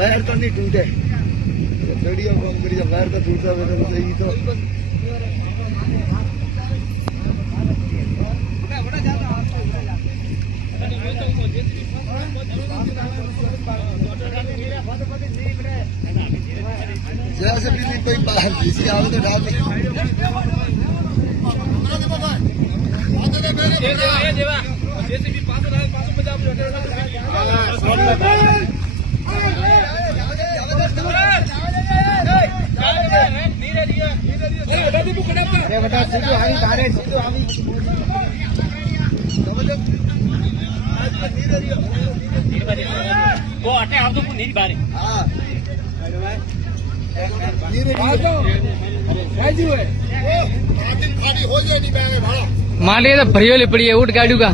wire तो नहीं टूटे वीडियो कॉल करिए वायर तो टूटा हुआ तो ये तो जैसे भी कोई बाहर किसी आवे तो डाल दे जेसीबी 550 अरे बेटा सीधो हावी बारे सीधो हावी वो अटे आप तो नहीं बारे हां खाली हो जाए नहीं बैगे भाड़ा मान लिया तो भरियो ले पड़ी है उठ गाड़ी का